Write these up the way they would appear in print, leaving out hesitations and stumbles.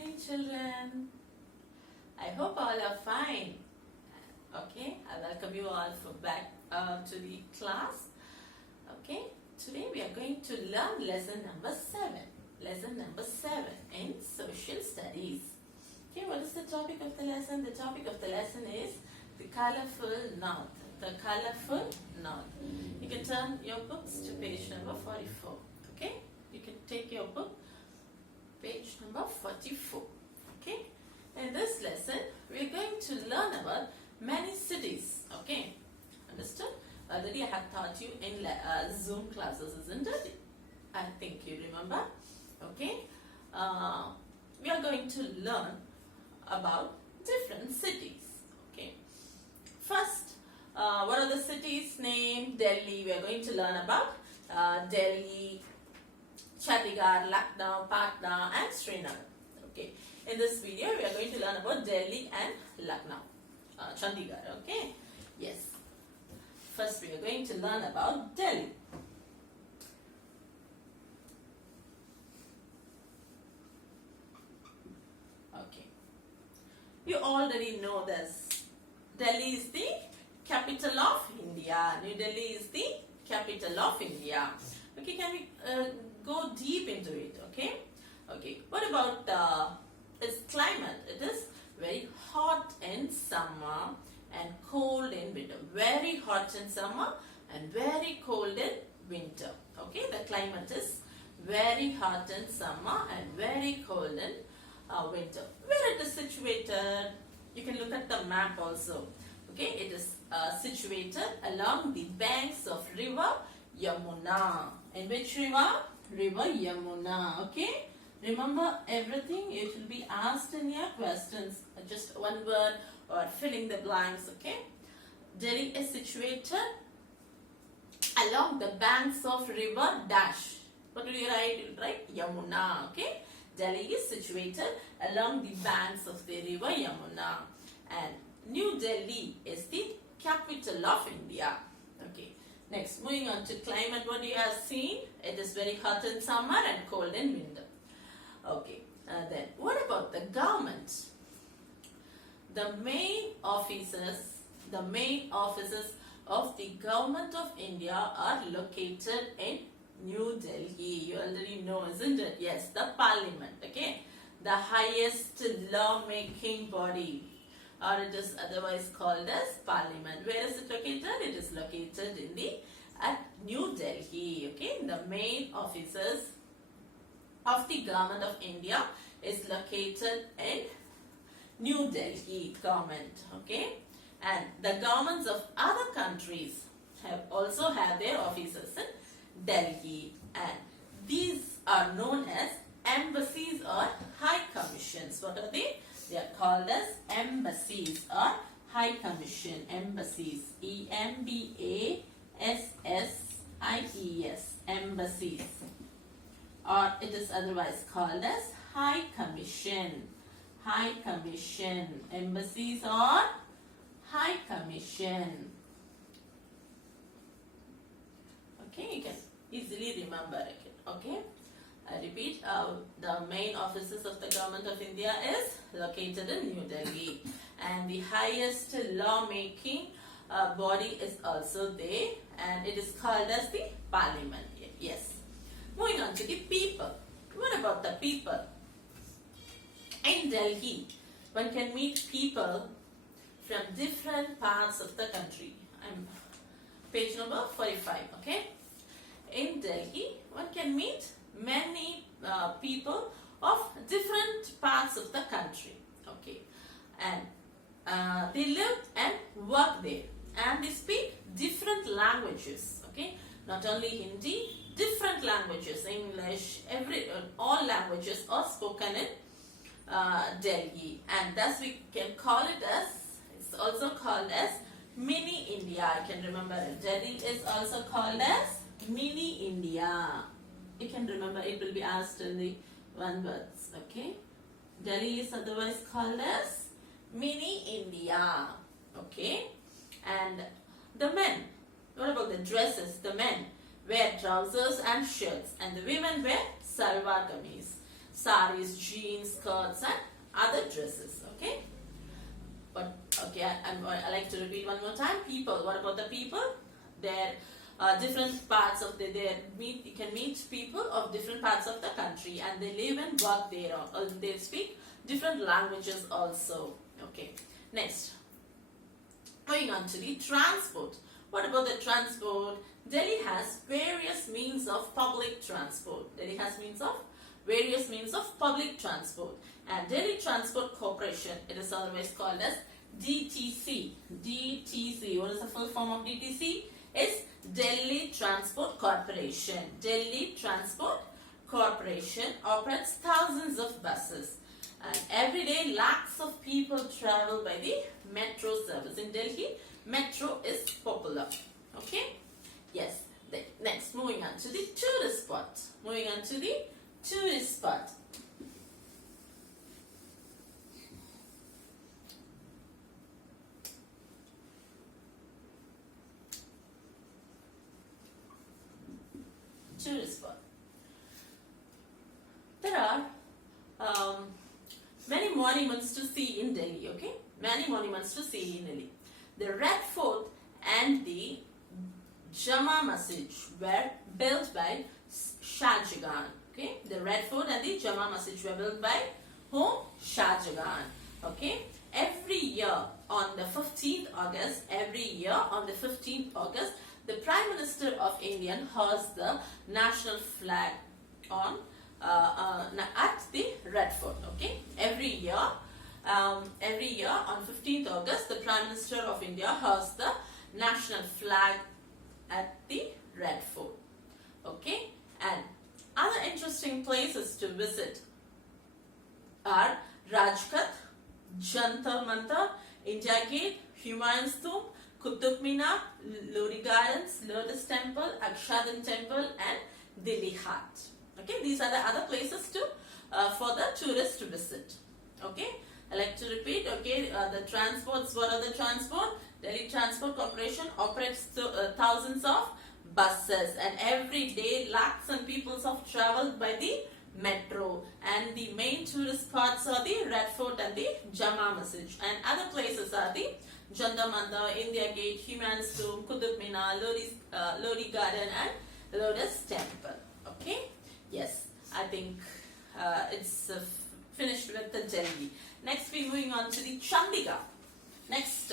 evening, children. I hope all are fine. Okay, I welcome you all back to the class. Okay, today we are going to learn lesson number 7. Lesson number 7 in social studies. Okay, what is the topic of the lesson? The topic of the lesson is the colorful north. The colorful north. You can turn your books to page number 44. Okay, you can take your book, page number 44. Okay, in this lesson we are going to learn about many cities. Okay, understood? Already I have taught you in Zoom classes, isn't it? I think you remember. Okay, we are going to learn about different cities. Okay, first, what are the cities named? Delhi. We are going to learn about Delhi, Chandigarh, Lucknow, Patna and Srinagar. Okay, in this video we are going to learn about Delhi and Lucknow, Chandigarh. Okay, yes. First we are going to learn about Delhi. Okay, you already know this. Delhi is the capital of India. New Delhi is the capital of India. Okay, can we go deep into it? Okay. Okay. What about its climate? It is very hot in summer and cold in winter. Very hot in summer and very cold in winter. Okay, the climate is very hot in summer and very cold in winter. Where it is situated? You can look at the map also. Okay, it is situated along the banks of river Yamuna. In which river? River Yamuna. Okay, remember everything. It will be asked in your questions. Just one word or filling the blanks. Okay, Delhi is situated along the banks of river dash. What do you write? You write Yamuna. Okay, Delhi is situated along the banks of the river Yamuna, and New Delhi is the capital of India. Okay. Next, moving on to climate, what you have seen, it is very hot in summer and cold in winter. Okay, then what about the government? The main offices of the government of India are located in New Delhi. You already know, isn't it? Yes, the parliament, okay, the highest law-making body, or it is otherwise called as parliament. Where is it located? It is located in at New Delhi. Okay, the main offices of the government of India is located in New Delhi government. Okay, and the governments of other countries also have their offices in Delhi, and these are known as embassies or high commissions. What are they? They are called as embassies or high commission. Embassies. EMBASSIES. Embassies. Or it is otherwise called as high commission. High commission. Embassies or high commission. Okay, you can easily remember it. Okay. I repeat, the main offices of the government of India is located in New Delhi, and the highest law-making body is also there, and it is called as the parliament. Yes. Moving on to the people. What about the people? In Delhi, one can meet people from different parts of the country. Page number 45. Okay. In Delhi, one can meet many people of different parts of the country. Okay, and they live and work there, and they speak different languages. Okay, not only Hindi, different languages, English, all languages are spoken in Delhi, and thus we can call it as, it's also called as mini India. I can remember it. Delhi is also called as mini India. You can remember, it will be asked in the one words. Okay, Delhi is otherwise called as mini India. Okay, and the men, what about the dresses? The men wear trousers and shirts, and the women wear salwar kameez. saris, jeans, skirts and other dresses. Okay. But okay, I like to repeat one more time. People. What about the people? They're different parts of you can meet people of different parts of the country, and they live and work there. They speak different languages also. Okay. Next, going on to the transport. What about the transport? Delhi has various means of public transport. Delhi has various means of public transport. And Delhi Transport Corporation, it is always called as DTC. DTC. What is the full form of DTC? It's Delhi Transport Corporation. Delhi Transport Corporation operates thousands of buses. And every day lakhs of people travel by the metro service. In Delhi, metro is popular. Okay? Yes. Next, moving on to the tourist spot. Moving on to the tourist spot. Tourist spot. There are many monuments to see in Delhi. Okay, many monuments to see in Delhi. The Red Fort and the Jama Masjid were built by Shah Jahan. Okay, the Red Fort and the Jama Masjid were built by whom? Shah Jahan. Okay, every year on the 15th August, the Prime Minister of India hoists the national flag on at the Red Fort. Okay, every year on 15th August, the Prime Minister of India hoists the national flag at the Red Fort. Okay, and other interesting places to visit are Rajghat, Jantar Mantar, India Gate, Humayun's Tomb, Qutub Minar, Lodi Gardens, Lotus Temple, Akshardhan Temple and Delhi Hat. Okay, these are the other places to for the tourists to visit. Okay, I like to repeat. Okay, the transports. What are the transport? Delhi Transport Corporation operates thousands of buses, and every day lakhs and peoples have travelled by the metro. And the main tourist spots are the Red Fort and the Jama Masjid, and other places are the Jantar Mantar, India Gate, Humayun's Tomb, Qutub Minar, Lodi Garden and Lotus Temple. Okay, yes, I think it's finished with the Delhi. Next we're moving on to the Chandigarh. Next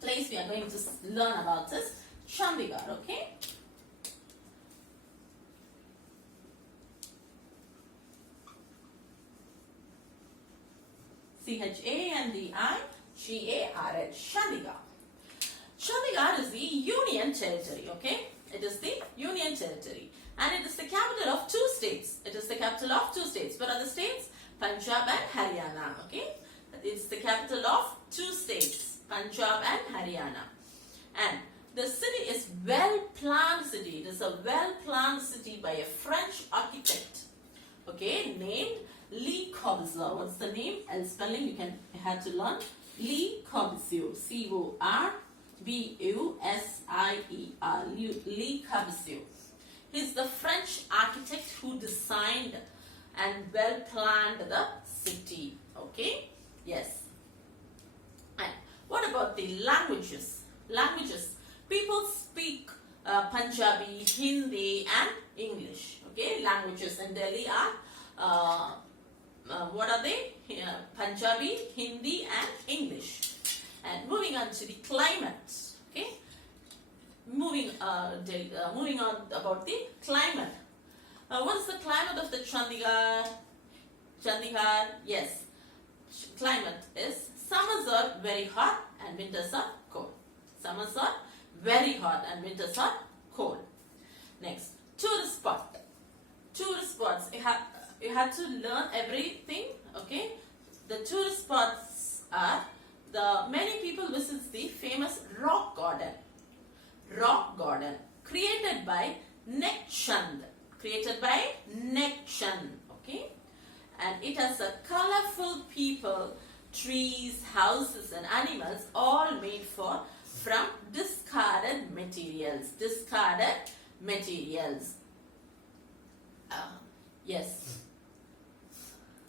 place we are going to learn about is Chandigarh. Okay, Chandigarh. Chandigarh is the Union Territory. Okay, it is the Union Territory, and it is the capital of two states. What are the states? Punjab and Haryana. Okay, it's the capital of two states, Punjab and Haryana. And the city is well-planned city. It is a well-planned city by a French architect. Okay, named Le Corbusier. What's the name? And spelling you had to learn. Le Corbusier. C-O-R-B-U-S-I-E-R. Le Corbusier. He's the French architect who designed and well planned the city. Okay, yes. And what about the languages? People speak Punjabi, Hindi and English. Okay, languages in Delhi are what are they? Punjabi, Hindi and English. And moving on to the climate. Okay, moving on about the climate. What is the climate of the Chandigarh? Yes, climate is summers are very hot and winters are cold. Summers are very hot and winters are cold. Next, tourist spot. Tourist spots. You have to learn everything. Okay, the tourist spots are many people visit the famous rock garden. Rock garden created by Nek Chand. Okay, and it has a colorful people, trees, houses and animals all made from discarded materials. Yes,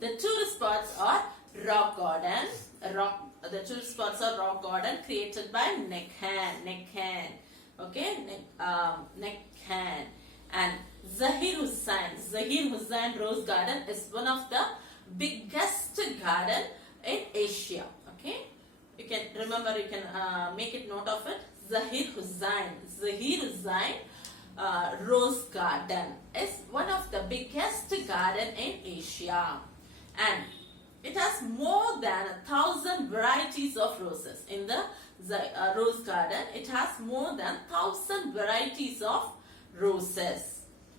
The tourist spots are rock garden. The tourist spots are rock garden created by Nekhan. Okay, Nekhan. And Zahir Hussain Rose Garden is one of the biggest garden in Asia. Okay, you can remember, you can make it note of it. Zahir Hussain Rose Garden is one of the biggest garden in Asia, and it has more than 1,000 varieties of roses. In the rose garden, it has more than 1,000 varieties of roses.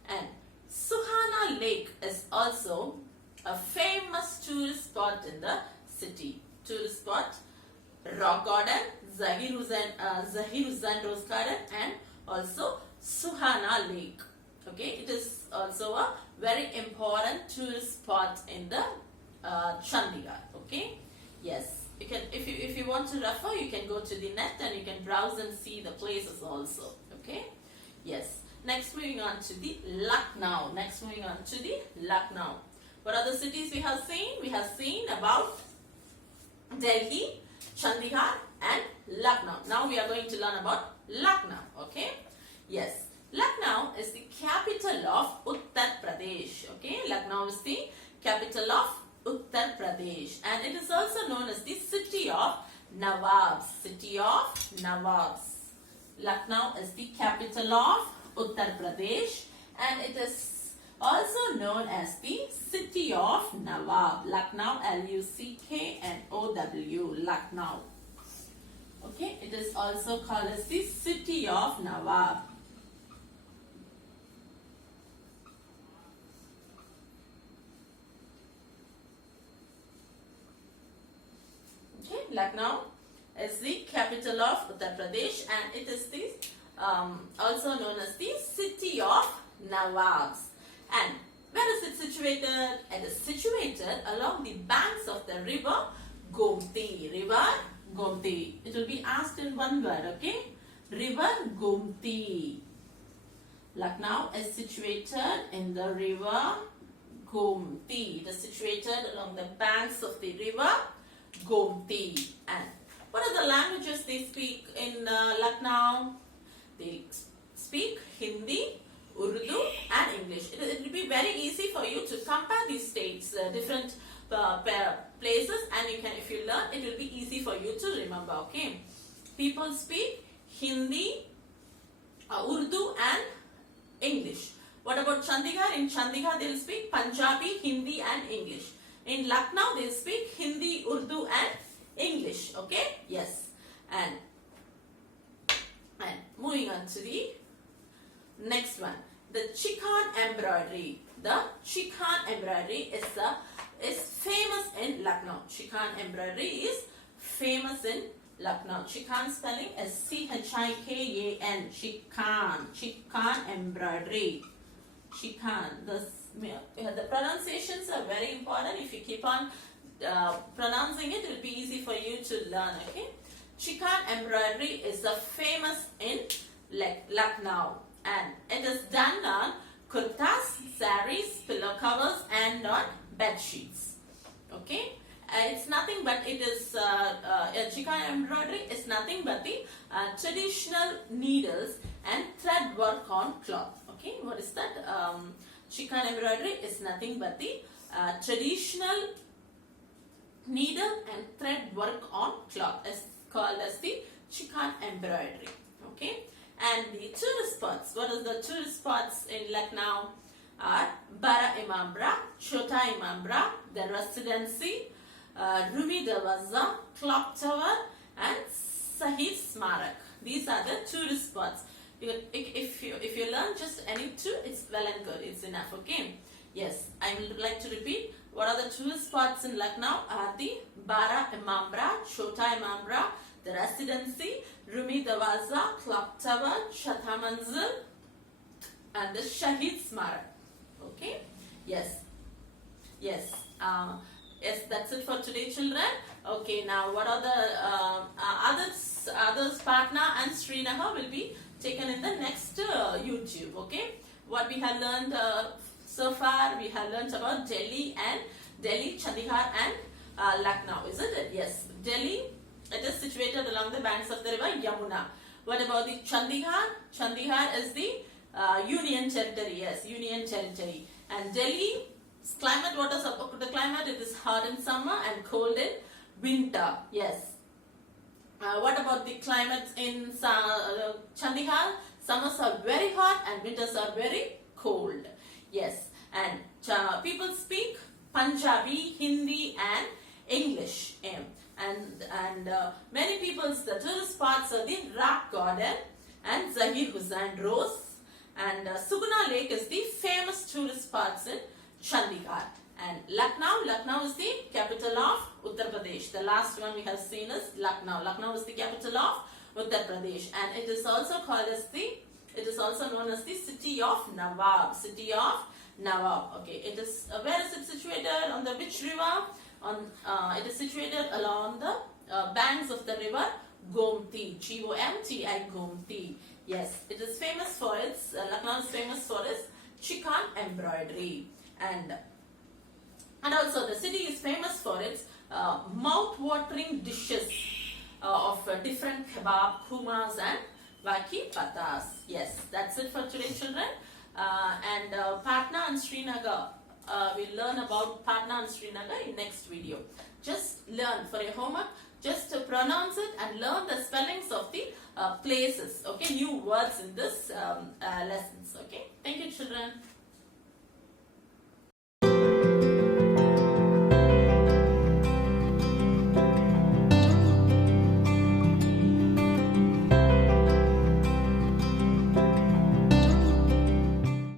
And Suhana Lake is also a famous tourist spot in the city. Tourist spot, rock garden, Zahir Hussain Rose Garden, and also Suhana Lake. Okay, it is also a very important tourist spot in the Chandigarh. Okay, yes, you can, if you want to refer, you can go to the net and you can browse and see the places also. Okay, yes. Next, moving on to the Lucknow. What are the cities we have seen? We have seen about Delhi, Chandigarh, and Lucknow. Now we are going to learn about Lucknow. Okay, yes. Lucknow is the capital of Uttar Pradesh. Okay, Lucknow is the capital of Uttar Pradesh, and it is also known as the city of Nawabs. Lucknow is the capital of Uttar Pradesh, and it is also known as the city of Nawab. Lucknow, Lucknow, Lucknow. Okay, it is also called as the city of Nawab. Lucknow is the capital of Uttar Pradesh, and it is the also known as the city of Nawabs. And where is it situated? It is situated along the banks of the river Gomti. It will be asked in one word. Okay, river Gomti. Lucknow is situated in the river Gomti. It is situated along the banks of the river Gomti. And what are the languages they speak in Lucknow? They speak Hindi, Urdu, and English. It will be very easy for you to compare these states, different places, and you can, if you learn, it will be easy for you to remember. Okay, people speak Hindi, Urdu, and English. What about Chandigarh? In Chandigarh, they will speak Punjabi, Hindi, and English. In Lucknow, they speak Hindi, Urdu, and English. Okay? Yes. And moving on to the next one, the chikan embroidery. The chikan embroidery is famous in Lucknow. Chikan embroidery is famous in Lucknow. Chikan spelling is C-H-I-K-A-N. Chikan embroidery. Chikan. The pronunciations are very important. If you keep on pronouncing it, it will be easy for you to learn. Okay, chikan embroidery is the famous in Lucknow, and it is done on kurtas, saris, pillow covers, and on bed sheets. Okay, it's nothing but it is chikan embroidery is nothing but the traditional needles and thread work on cloth. Okay, what is that? Chikan embroidery is nothing but the traditional needle and thread work on cloth. It's called as the chikan embroidery. Okay, and the tourist spots. What are the tourist spots in Lucknow? Are Bara Imambra, Chota Imambra, the Residency, Rumi Darwaza, Clock Tower, and Shahid Smarak. These are the tourist spots. If you learn just any two, it's well and good. It's enough. Okay. Yes, I would like to repeat. What are the tourist spots in Lucknow? Are the Bara Imambra, Chota Imambra, the Residency, Rumi Darwaza, Clock Tower, Chhatha Manzil, and the Shahid Smarak. Okay. Yes. Yes. Yes, that's it for today, children. Okay. Now, what are the others? Patna and Srinagar will be taken in the next YouTube. Okay. What we have learned so far, we have learned about Delhi and Delhi, Chandigarh and Lucknow, isn't it? Yes. Delhi, it is situated along the banks of the river Yamuna. What about the Chandigarh? Chandigarh is the Union Territory. Yes, Union Territory. And Delhi, climate, what is the climate? It is hot in summer and cold in winter. Yes. What about the climate in Chandigarh? Summers are very hot and winters are very cold. Yes. And people speak Punjabi, Hindi and English. And many people's the tourist spots are the Rock Garden and Zahir Hussain Rose. And Suguna Lake is the famous tourist spots in Chandigarh. And Lucknow is the capital of Uttar Pradesh. The last one we have seen is Lucknow. Lucknow is the capital of Uttar Pradesh, and it is also called as it is also known as the city of Nawab. City of Nawab. Okay, it is where is it situated? On the which river? It is situated along the banks of the river Gomti. Gomti, Gomti. Yes, it is famous for its Lucknow is famous for its chikan embroidery, and also the city is famous for its mouth-watering dishes of different kebab, kumas and waki patas. Yes, that's it for today, children. And Patna and Srinagar, we'll learn about Patna and Srinagar in next video. Just learn for your homework, just pronounce it and learn the spellings of the places, okay, new words in this lessons, okay. Thank you, children.